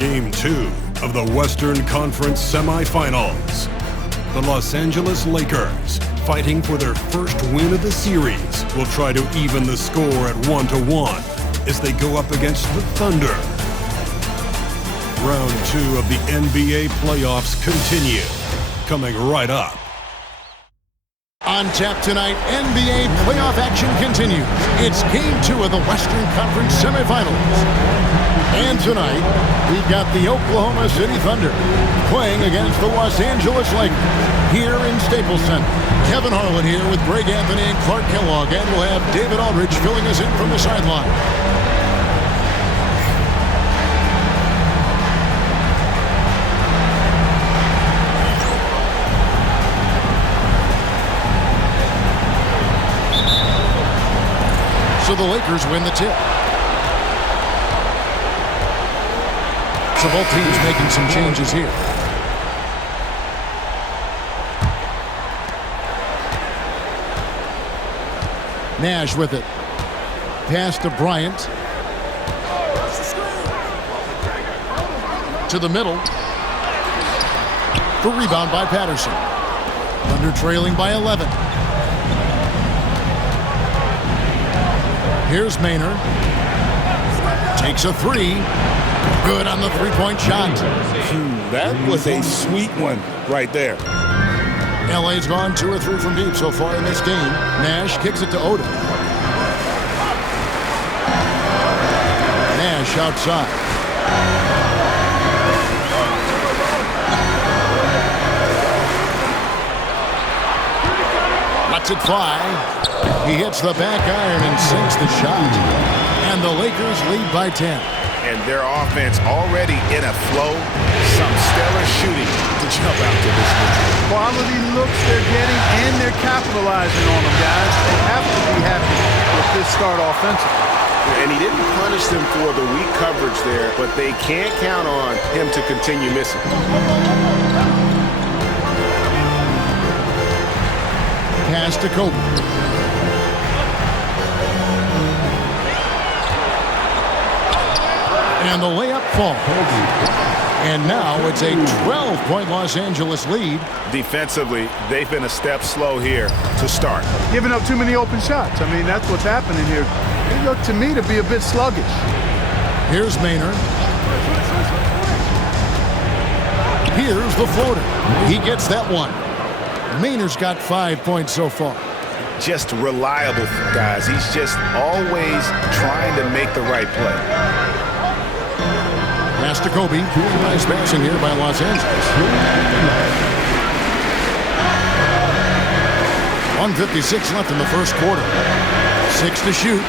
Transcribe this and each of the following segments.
Game 2 of the Western Conference semifinals. The Los Angeles Lakers, fighting for their first win of the series, will try to even the score at 1-1 as they go up against the Thunder. Round 2 of the NBA playoffs continue, coming right up. On tap tonight, NBA playoff action continues. It's Game 2 of the Western Conference semifinals. And tonight, we've got the Oklahoma City Thunder playing against the Los Angeles Lakers here in Staples Center. Kevin Harlan here with Greg Anthony and Clark Kellogg, and we'll have David Aldridge filling us in from the sideline. So the Lakers win the tip. So both teams making some changes here. Nash with it. Pass to Bryant. To the middle. The rebound by Patterson. Thunder trailing by 11. Here's Maynard. Takes a three. Good on the three-point shot. That was a sweet one right there. LA's gone 2 or 3 from deep so far in this game. Nash kicks it to Odom. Nash outside. Lets it fly. He hits the back iron and sinks the shot. And the Lakers lead by 10. And their offense already in a flow. Some stellar shooting to jump out to this one. Quality looks they're getting, and they're capitalizing on them, guys. They have to be happy with this start offensively. And he didn't punish them for the weak coverage there, but they can't count on him to continue missing. Pass to Kobe. And the layup falls. And now it's a 12-point Los Angeles lead. Defensively, they've been a step slow here to start. Giving up too many open shots. I mean, that's what's happening here. They look to me to be a bit sluggish. Here's Maynard. Here's the floater. He gets that one. Maynard's got 5 points so far. Just reliable, guys. He's just always trying to make the right play. Pass to Kobe. Nice passing here by Los Angeles. 1:56 left in the first quarter. 6 to shoot.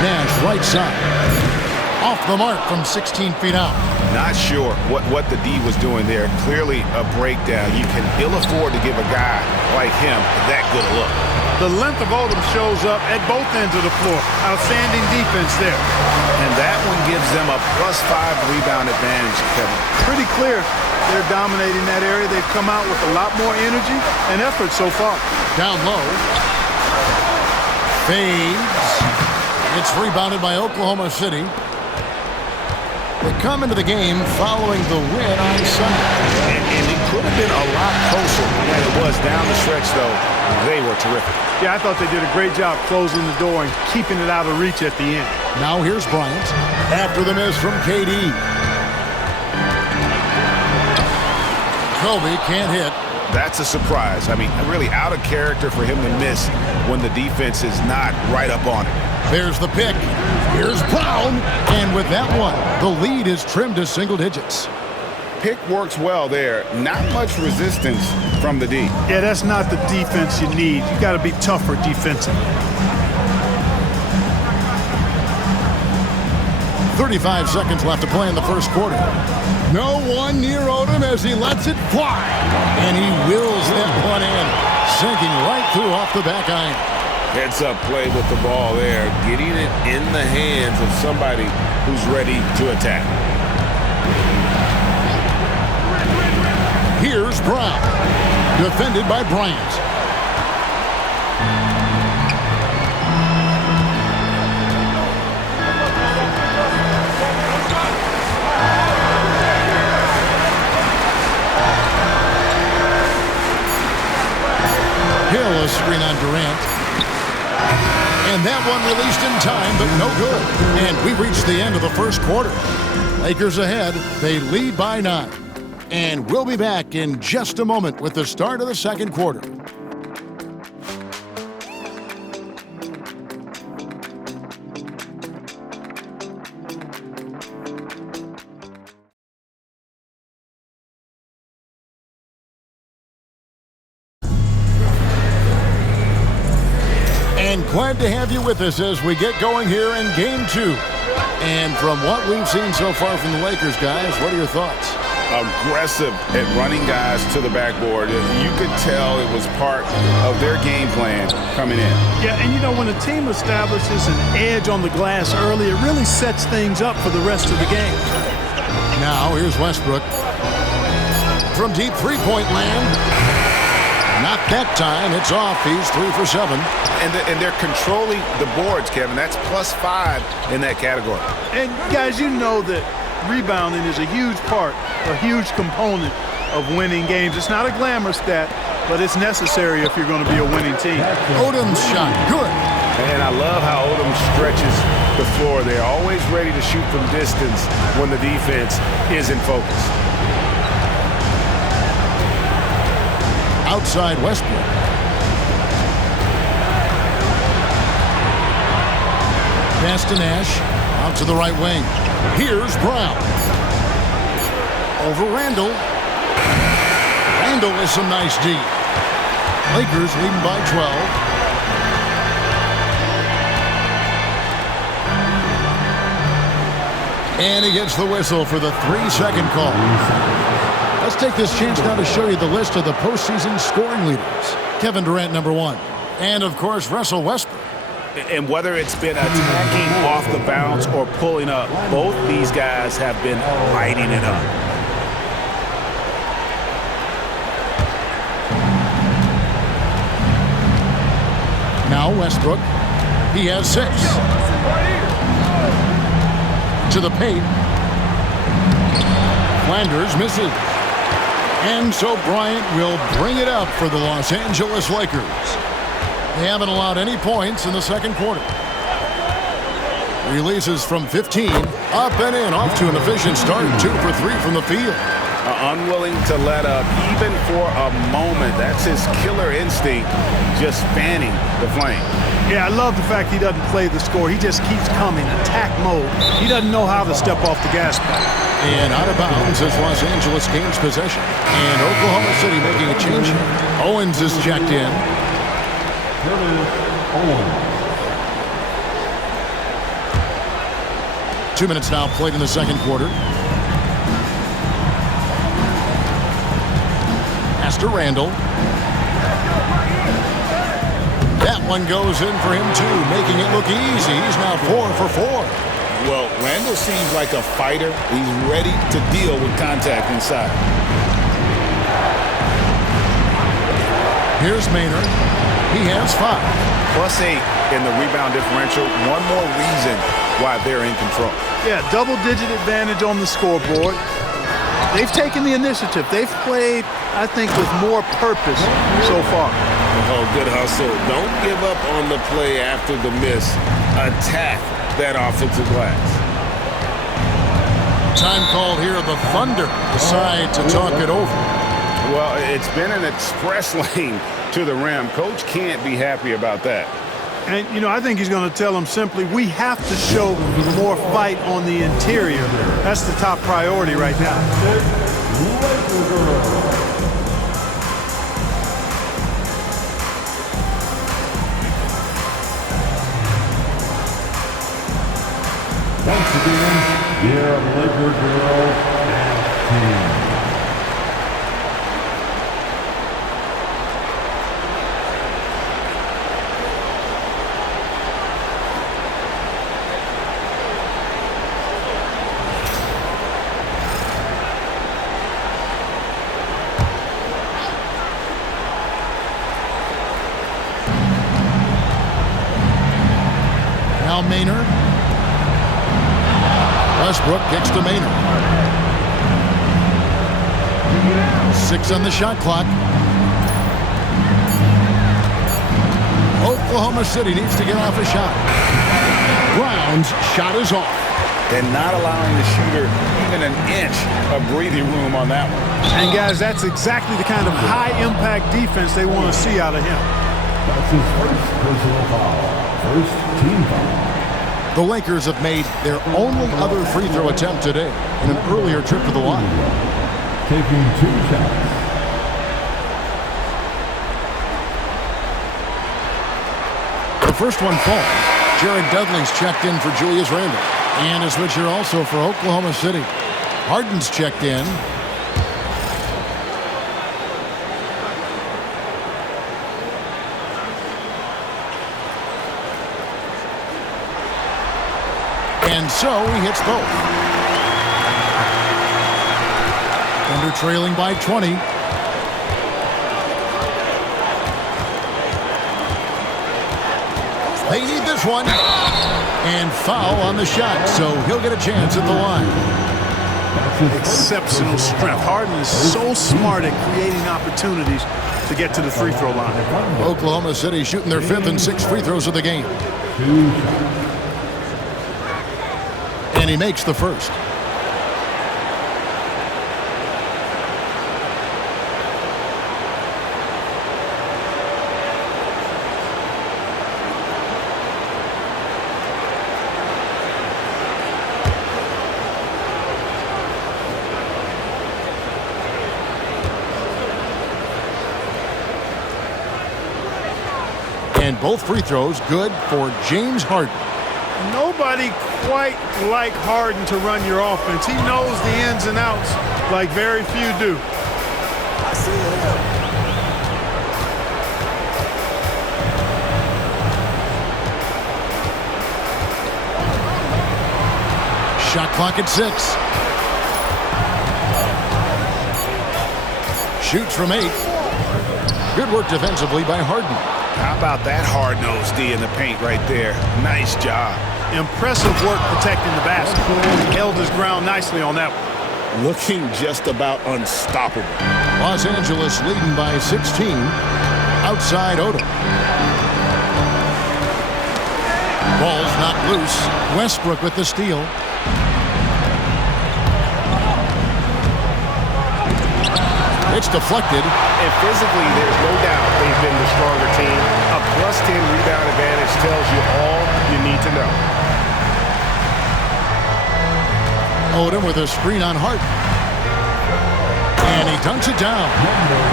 Nash right side. Off the mark from 16 feet out. Not sure what the D was doing there. Clearly a breakdown. You can ill afford to give a guy like him that good a look. The length of Odom shows up at both ends of the floor. Outstanding defense there. And that one gives them a +5 rebound advantage, Kevin. Pretty clear they're dominating that area. They've come out with a lot more energy and effort so far. Down low. Fades. It's rebounded by Oklahoma City. They come into the game following the win on Sunday. And it could have been a lot closer than it was down the stretch, though. They were terrific. Yeah, I thought they did a great job closing the door and keeping it out of reach at the end. Now here's Bryant after the miss from KD. Kobe can't hit. That's a surprise. I mean, really out of character for him to miss when the defense is not right up on it. There's the pick. Here's Brown. And with that one, the lead is trimmed to single digits. Pick works well there. Not much resistance from the D. Yeah, that's not the defense you need. You got to be tougher defensively. 35 seconds left to play in the first quarter. No one near Odom as he lets it fly. And he wills that one in, sinking right through off the back iron. Heads-up play with the ball there, getting it in the hands of somebody who's ready to attack. Here's Brown, defended by Bryant. released in time, but no good. And we reached the end of the first quarter. Lakers ahead. They lead by 9. And we'll be back in just a moment with the start of the second quarter. Glad to have you with us as we get going here in Game 2. And from what we've seen so far from the Lakers, guys, what are your thoughts? Aggressive at running guys to the backboard. You could tell it was part of their game plan coming in. Yeah, and you know, when a team establishes an edge on the glass early, it really sets things up for the rest of the game. Now, here's Westbrook. From deep three-point land. Not that time. It's off. He's 3 for 7. And they're controlling the boards, Kevin. That's +5 in that category. And, guys, you know that rebounding is a huge part, a huge component of winning games. It's not a glamour stat, but it's necessary if you're going to be a winning team. Odom's shot. Good. And I love how Odom stretches the floor. They're always ready to shoot from distance when the defense is in focus. Outside Westbrook. Pass to Nash. Out to the right wing. Here's Brown. Over Randall. Randall with some nice D. Lakers leading by 12. And he gets the whistle for the 3-second call. Let's take this chance now to show you the list of the postseason scoring leaders. Kevin Durant, number 1. And, of course, Russell Westbrook. And whether it's been attacking off the bounce or pulling up, both these guys have been lighting it up. Now Westbrook. He has 6. To the paint. Flanders misses. And so Bryant will bring it up for the Los Angeles Lakers. They haven't allowed any points in the second quarter. Releases from 15. Up and in. Off to an efficient start. 2 for 3 from the field. Unwilling to let up even for a moment. That's his killer instinct, just fanning the flame. Yeah, I love the fact he doesn't play the score. He just keeps coming, attack mode. He doesn't know how to step off the gas pedal. And out of bounds as Los Angeles gains possession. And Oklahoma City making a change here. Owens is checked in. Owens. 2 minutes now played in the second quarter. Pass to Randall. That one goes in for him too, making it look easy. He's now 4 for 4. Well, Randall seems like a fighter. He's ready to deal with contact inside. Here's Maynard. He has 5. +8 in the rebound differential. One more reason why they're in control. Yeah, double-digit advantage on the scoreboard. They've taken the initiative. They've played, I think, with more purpose so far. Oh, good hustle. Don't give up on the play after the miss. Attack that offensive glass. Time called here. The Thunder decide to talk it over. Well, it's been an express lane to the rim. Coach can't be happy about that. And, you know, I think he's going to tell them simply, we have to show more fight on the interior. That's the top priority right now. Once again, your Laker girls team. Now Maynard. Westbrook kicks to Maynard. 6 on the shot clock. Oklahoma City needs to get off a shot. Brown's shot is off. And not allowing the shooter even an inch of breathing room on that one. And, guys, that's exactly the kind of high-impact defense they want to see out of him. That's his first personal foul. First team foul. The Lakers have made their only other free throw attempt today in an earlier trip to the line. Taking 2 shots. The first one falls. Jared Dudley's checked in for Julius Randle. And a switch here also for Oklahoma City. Harden's checked in. And so he hits both. Thunder trailing by 20. They need this one. And foul on the shot, so he'll get a chance at the line. Exceptional strength. Harden is so smart at creating opportunities to get to the free throw line. Oklahoma City shooting their 5th and 6th free throws of the game. And he makes the first. And both free throws good for James Harden. Nobody quite like Harden to run your offense. He knows the ins and outs like very few do. Shot clock at 6. Shoots from 8. Good work defensively by Harden. How about that hard-nosed D in the paint right there? Nice job. Impressive work protecting the basket. He held his ground nicely on that one. Looking just about unstoppable. Los Angeles leading by 16. Outside Odom. Ball's not loose. Westbrook with the steal. It's deflected. And physically, there's no doubt they've been the stronger team. A +10 rebound advantage tells you all you need to know. Odom with a screen on Harden. And he dunks it down.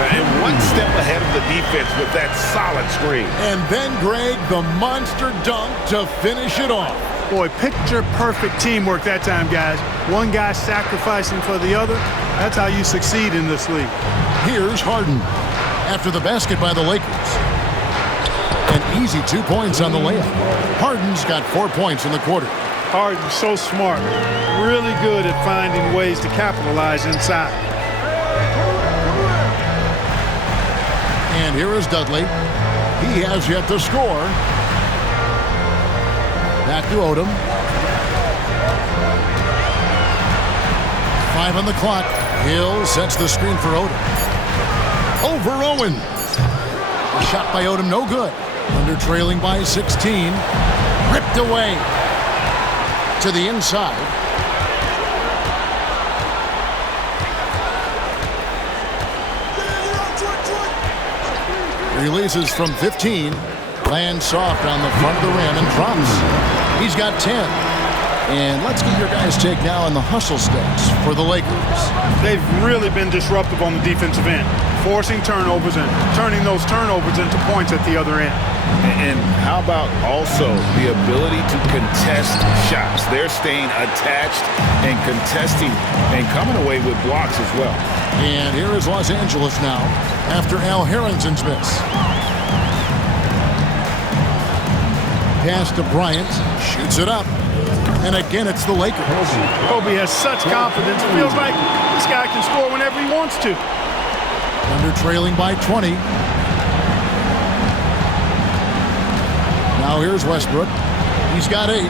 And one step ahead of the defense with that solid screen. And then, Greg, the monster dunk to finish it off. Boy, picture-perfect teamwork that time, guys. One guy sacrificing for the other. That's how you succeed in this league. Here's Harden after the basket by the Lakers. An easy 2 points on the layup. Harden's got 4 points in the quarter. Harden's so smart. Really good at finding ways to capitalize inside. And here is Dudley. He has yet to score. Back to Odom. 5 on the clock. Hill sets the screen for Odom. Over Owen. The shot by Odom, no good. Under trailing by 16. Ripped away to the inside. Releases from 15. Lands soft on the front of the rim and drops. He's got 10. And let's get your guys' take now on the hustle stats for the Lakers. They've really been disruptive on the defensive end, forcing turnovers and turning those turnovers into points at the other end. And how about also the ability to contest shots? They're staying attached and contesting and coming away with blocks as well. And here is Los Angeles now after Al Harrington's miss. Pass to Bryant, shoots it up. And again, it's the Lakers. Kobe has such confidence. It feels like this guy can score whenever he wants to. Under trailing by 20. Now here's Westbrook. He's got 8. And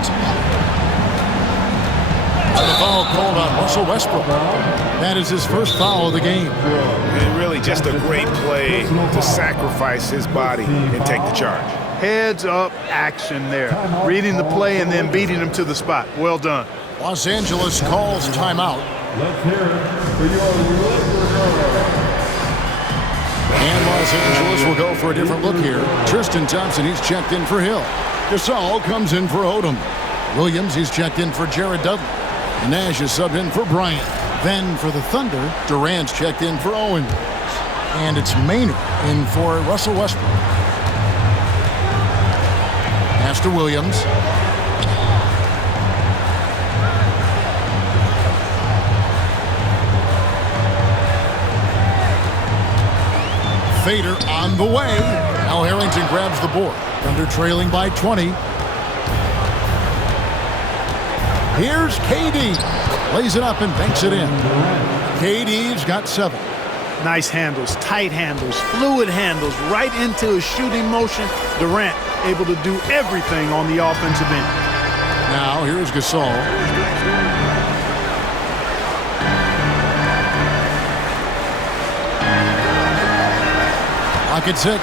the foul called on Russell Westbrook. That is his first foul of the game. And really just a great play to sacrifice his body and take the charge. Heads-up action there. Reading the play and then beating him to the spot. Well done. Los Angeles calls timeout. Let's hear it for your Lakers. And Los Angeles will go for a different look here. Tristan Thompson, he's checked in for Hill. Gasol comes in for Odom. Williams, he's checked in for Jared Dudley. Nash is subbed in for Bryant. Then for the Thunder, Durant's checked in for Owens. And it's Maynard in for Russell Westbrook. Pass to Williams. Fader on the way. Now Harrington grabs the board. Thunder trailing by 20. Here's KD. Lays it up and banks it in. KD's got 7. Nice handles, tight handles, fluid handles, right into his shooting motion. Durant able to do everything on the offensive end. Now here's Gasol. Lock at 6.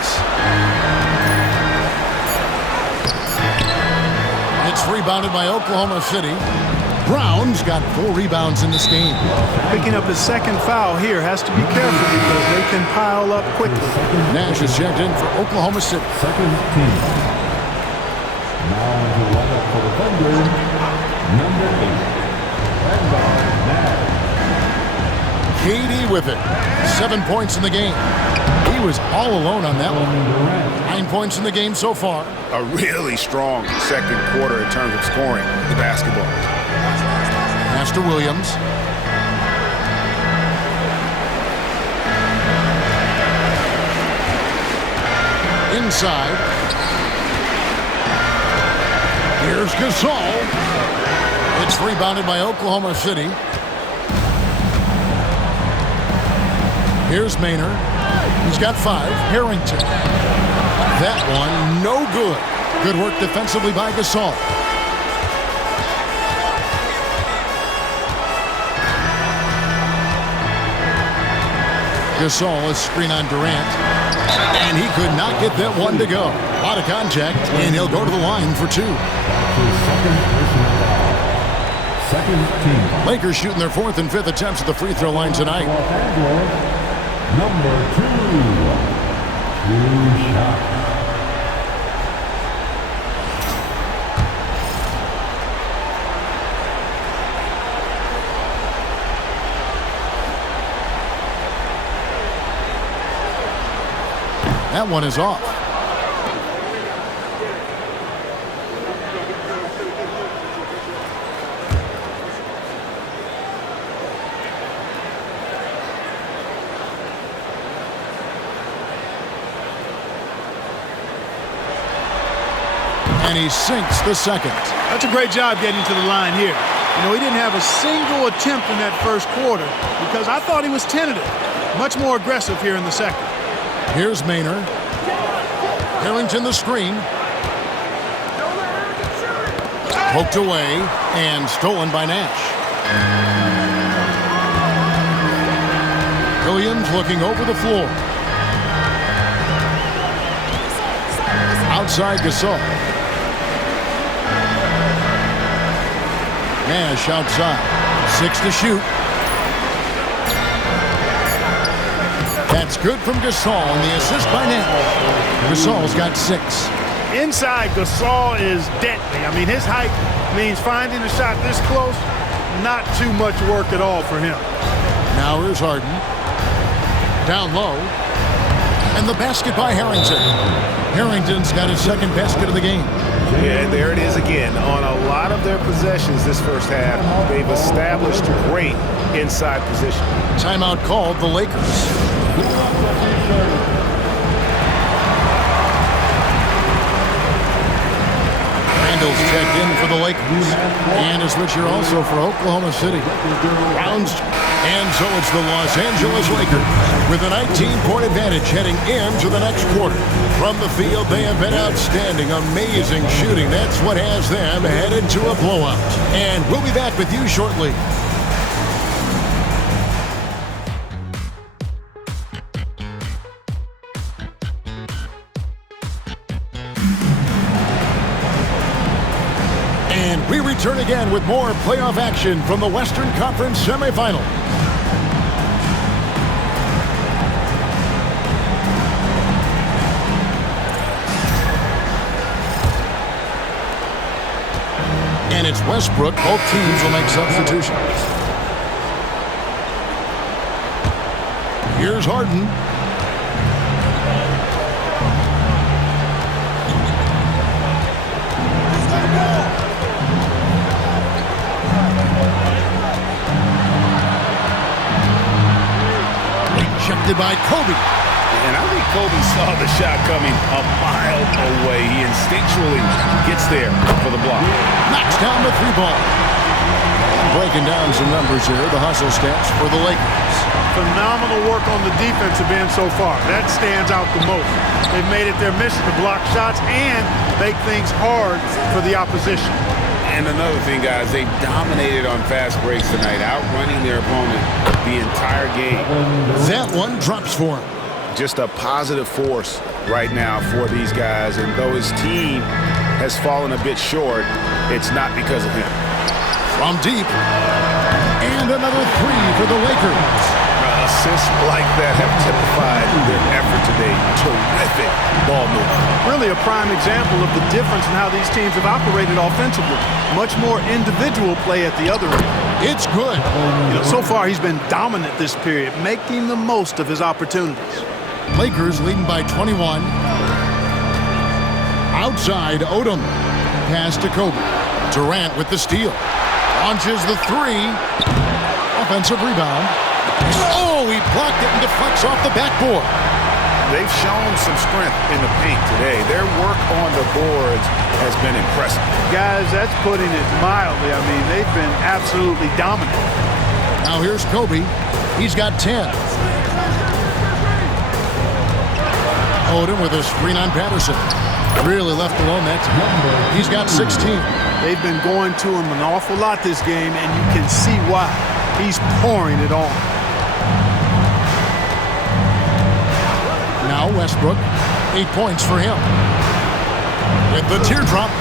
It's rebounded by Oklahoma City. Brown's got 4 rebounds in this game. Picking up his second foul here. Has to be careful because they can pile up quickly. Nash is checked in for Oklahoma City. Second team. Now to line up for the Thunder, number 8. Randolph Nash. KD with it. 7 points in the game. He was all alone on that one. 9 points in the game so far. A really strong second quarter in terms of scoring the basketball. Pass to Williams. Inside. Here's Gasol. It's rebounded by Oklahoma City. Here's Maynard. He's got 5. Harrington. That one, no good. Good work defensively by Gasol. Gasol is screen on Durant. And he could not get that one to go. A lot of contact, and he'll go to the line for 2. Second team. Lakers shooting their 4th and 5th attempts at the free throw line tonight. Number 2. 2 shots. That one is off. And he sinks the second. That's a great job getting to the line here. You know, he didn't have a single attempt in that first quarter because I thought he was tentative. Much more aggressive here in the second. Here's Maynard. Harrington the screen. Poked away and stolen by Nash. Williams looking over the floor. Outside Gasol. Nash outside. 6 to shoot. That's good from Gasol, and the assist by Nash. Gasol's got 6. Inside, Gasol is deadly. I mean, his height means finding a shot this close, not too much work at all for him. Now here's Harden. Down low. And the basket by Harrington. Harrington's got his second basket of the game. Yeah, and there it is again. On a lot of their possessions this first half, they've established great inside position. Timeout called the Lakers. Randall's checked in for the Lakers. And a switch here also for Oklahoma City. Browns. And so it's the Los Angeles Lakers with a 19-point advantage heading into the next quarter. From the field, they have been outstanding, amazing shooting. That's what has them headed to a blowout. And we'll be back with you shortly. And we return again with more playoff action from the Western Conference semifinals. And it's Westbrook. Both teams will make substitutions. Here's Harden. Rejected by Kobe. And I think Kobe saw the shot coming a mile away. He instinctually gets there for the block. Knocks down the three ball. Breaking down some numbers here. The hustle stats for the Lakers. Phenomenal work on the defensive end so far. That stands out the most. They've made it their mission to block shots and make things hard for the opposition. And another thing, guys, they dominated on fast breaks tonight, outrunning their opponent the entire game. That one drops for him. Just a positive force right now for these guys. And though his team has fallen a bit short, it's not because of him. From deep. And another three for the Lakers. Assists like that have typified their effort today. Terrific ball movement. Really a prime example of the difference in how these teams have operated offensively. Much more individual play at the other end. It's good. So far he's been dominant this period, making the most of his opportunities. Lakers leading by 21. Outside, Odom. Pass to Kobe. Durant with the steal. Launches the three. Offensive rebound. Oh, he blocked it and deflects off the backboard. They've shown some strength in the paint today. Their work on the boards has been impressive. Guys, that's putting it mildly. I mean, they've been absolutely dominant. Now here's Kobe. He's got 10. Odom with a screen on Patterson. Really left alone that time. He's got 16. They've been going to him an awful lot this game, and you can see why. He's pouring it on. Now Westbrook, 8 points for him. With the teardrop,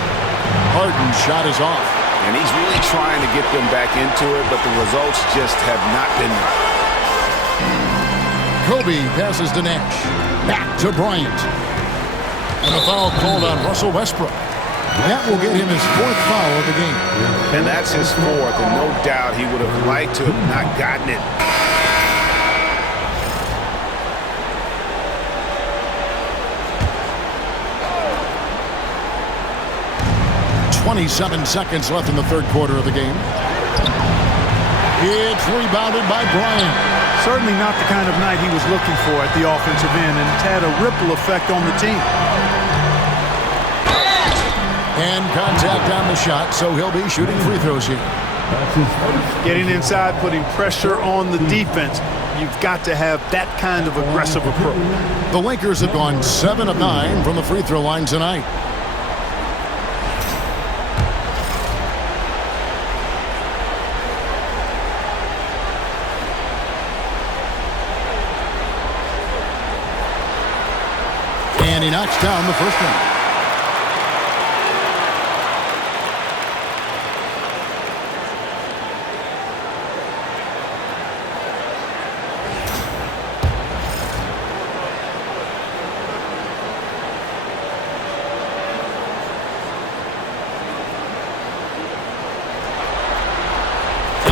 Harden's shot is off. And he's really trying to get them back into it, but the results just have not been there. Kobe passes to Nash. Back to Bryant. And a foul called on Russell Westbrook. That will get him his 4th foul of the game. And that's his 4th, and no doubt he would have liked to have not gotten it. 27 seconds left in the third quarter of the game. It's rebounded by Bryant. Certainly not the kind of night he was looking for at the offensive end, and it's had a ripple effect on the team. And contact on the shot, so he'll be shooting free throws here. Getting inside, putting pressure on the defense. You've got to have that kind of aggressive approach. The Lakers have gone 7 of 9 from the free throw line tonight. And he knocks down the first one.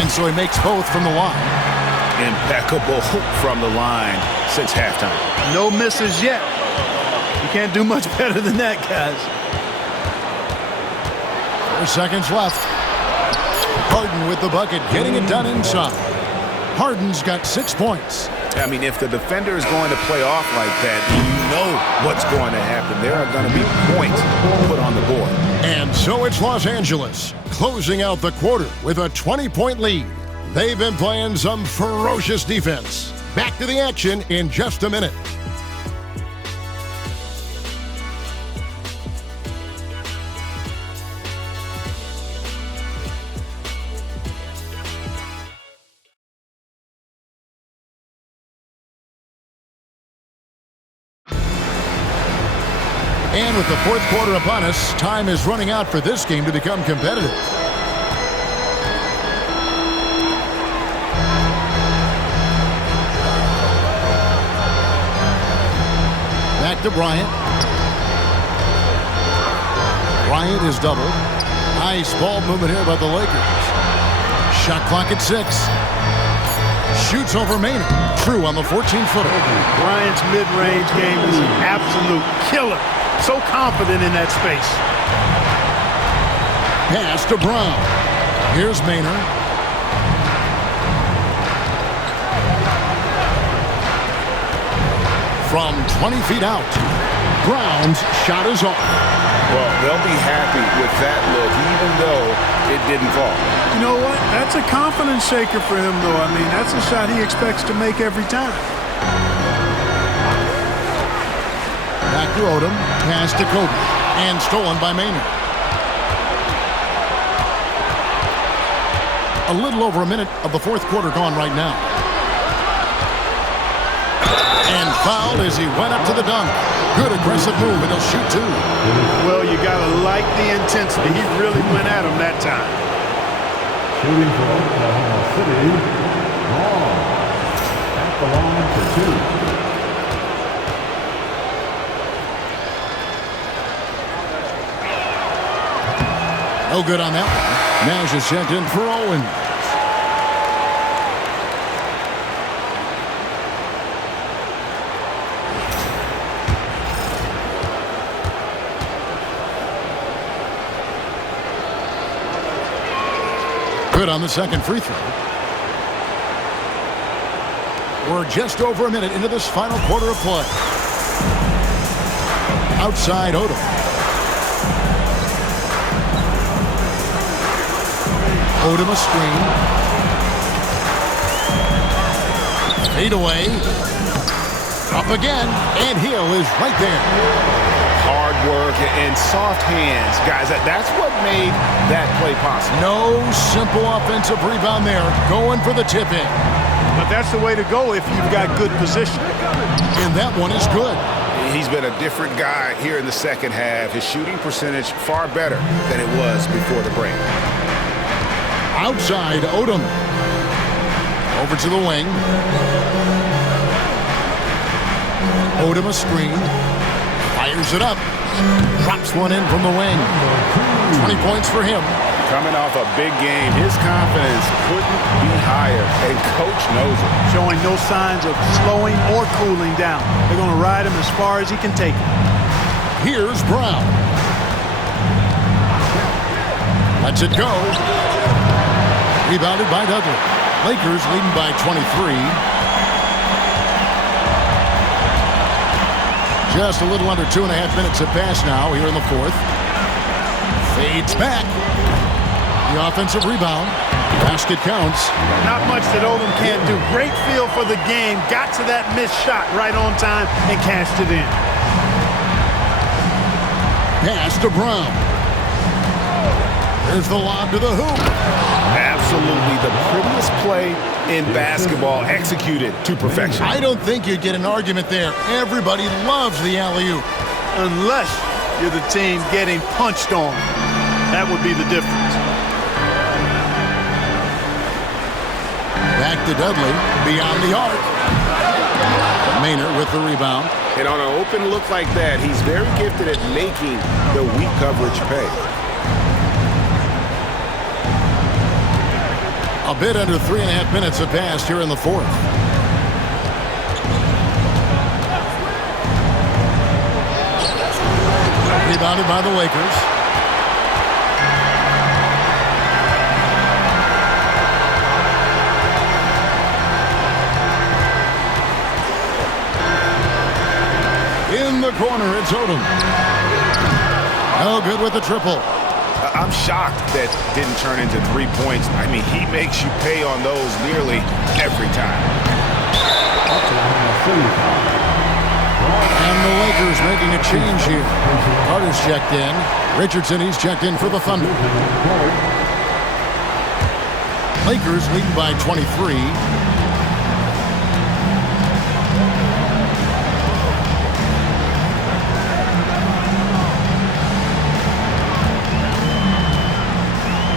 And so he makes both from the line. Impeccable from the line since halftime. No misses yet. You can't do much better than that, guys. 4 seconds left. Harden with the bucket, getting it done inside. Harden's got 6 points. I mean, if the defender is going to play off like that, you know what's going to happen. There are going to be points put on the board. And so it's Los Angeles, closing out the quarter with a 20-point lead. They've been playing some ferocious defense. Back to the action in just a minute. And with the fourth quarter upon us, time is running out for this game to become competitive. Back to Bryant. Bryant is doubled. Nice ball movement here by the Lakers. Shot clock at 6. Shoots over Maynard. True on the 14-footer. Bryant's mid-range game is an absolute killer. So confident in that space. Pass to Brown. Here's Maynard. From 20 feet out. Brown's shot is off. Well, they'll be happy with that look, even though it didn't fall. You know what? That's a confidence shaker for him, though. I mean, that's a shot he expects to make every time. Back to Odom. Pass to Kobe. And stolen by Maynard. A little over a minute of the fourth quarter gone right now. And fouled as he went up to the dunk. Good aggressive move, and he'll shoot two. Well, you got to like the intensity. He really went at him that time. Shooting for Oklahoma City, Braun. At the line for 2. No good on that one. Nash is checked in for Owen. Good on the second free throw. We're just over a minute into this final quarter of play. Outside Odom. Odom a screen. Fade away. Up again. And Hill is right there. Hard work and soft hands, guys. That's what made that play possible. No simple offensive rebound there. Going for the tip-in. But that's the way to go if you've got good position. And that one is good. He's been a different guy here in the second half. His shooting percentage far better than it was before the break. Outside Odom. Over to the wing. Odom a screen. Fires it up. Drops one in from the wing. 20 points for him. Coming off a big game, his confidence couldn't be higher, and coach knows it. Showing no signs of slowing or cooling down. They're going to ride him as far as he can take him. Here's Brown. Lets it go. Rebounded by Dudley. Lakers leading by 23. Just a little under 2.5 minutes have passed now here in the fourth. Fades back. The offensive rebound. Basket counts. Not much that Odom can't do. Great feel for the game. Got to that missed shot right on time and cashed it in. Pass to Brown. There's the lob to the hoop. Absolutely the prettiest play in basketball, executed to perfection. I don't think you'd get an argument there. Everybody loves the alley-oop. Unless you're the team getting punched on. That would be the difference. Back to Dudley, beyond the arc. Maynard with the rebound. And on an open look like that, he's very gifted at making the weak coverage pay. A bit under 3.5 minutes have passed here in the fourth. Rebounded by the Lakers. In the corner, it's Odom. No good with the triple. I'm shocked that didn't turn into 3 points. I mean, he makes you pay on those nearly every time. And the Lakers making a change here. Carter's checked in. Richardson, he's checked in for the Thunder. Lakers leading by 23.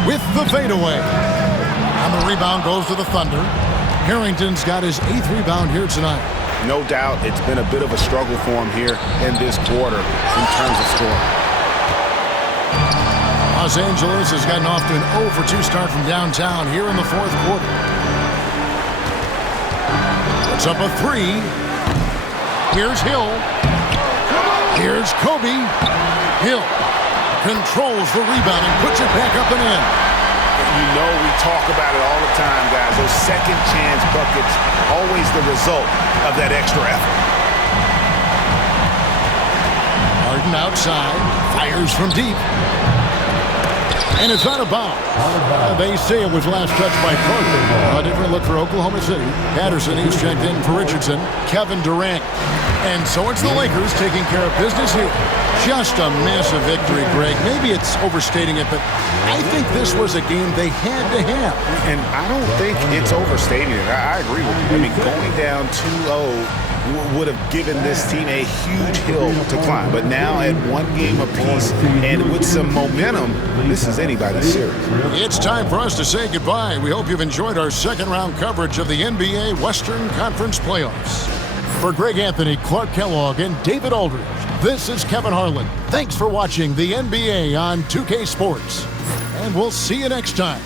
with the fadeaway. And the rebound goes to the Thunder. Harrington's got his 8th rebound here tonight. No doubt it's been a bit of a struggle for him here in this quarter in terms of scoring. Los Angeles has gotten off to an 0 for 2 start from downtown here in the 4th quarter. Puts up a 3. Here's Hill. Here's Kobe. Hill controls the rebound and puts it back up and in. You know we talk about it all the time, guys. Those second chance buckets, always the result of that extra effort. Harden outside, fires from deep. And it's out of bounds. They say it was last touched by Parker. A different look for Oklahoma City. Patterson, he's checked in for Richardson. Kevin Durant. And so it's the Lakers taking care of business here. Just a massive victory, Greg. Maybe it's overstating it, but I think this was a game they had to have. And I don't think it's overstating it. I agree with you. I mean, going down 2-0 would have given this team a huge hill to climb. But now at 1 game apiece and with some momentum, this is anybody's series. It's time for us to say goodbye. We hope you've enjoyed our second-round coverage of the NBA Western Conference Playoffs. For Greg Anthony, Clark Kellogg, and David Aldridge, this is Kevin Harlan. Thanks for watching the NBA on 2K Sports. And we'll see you next time.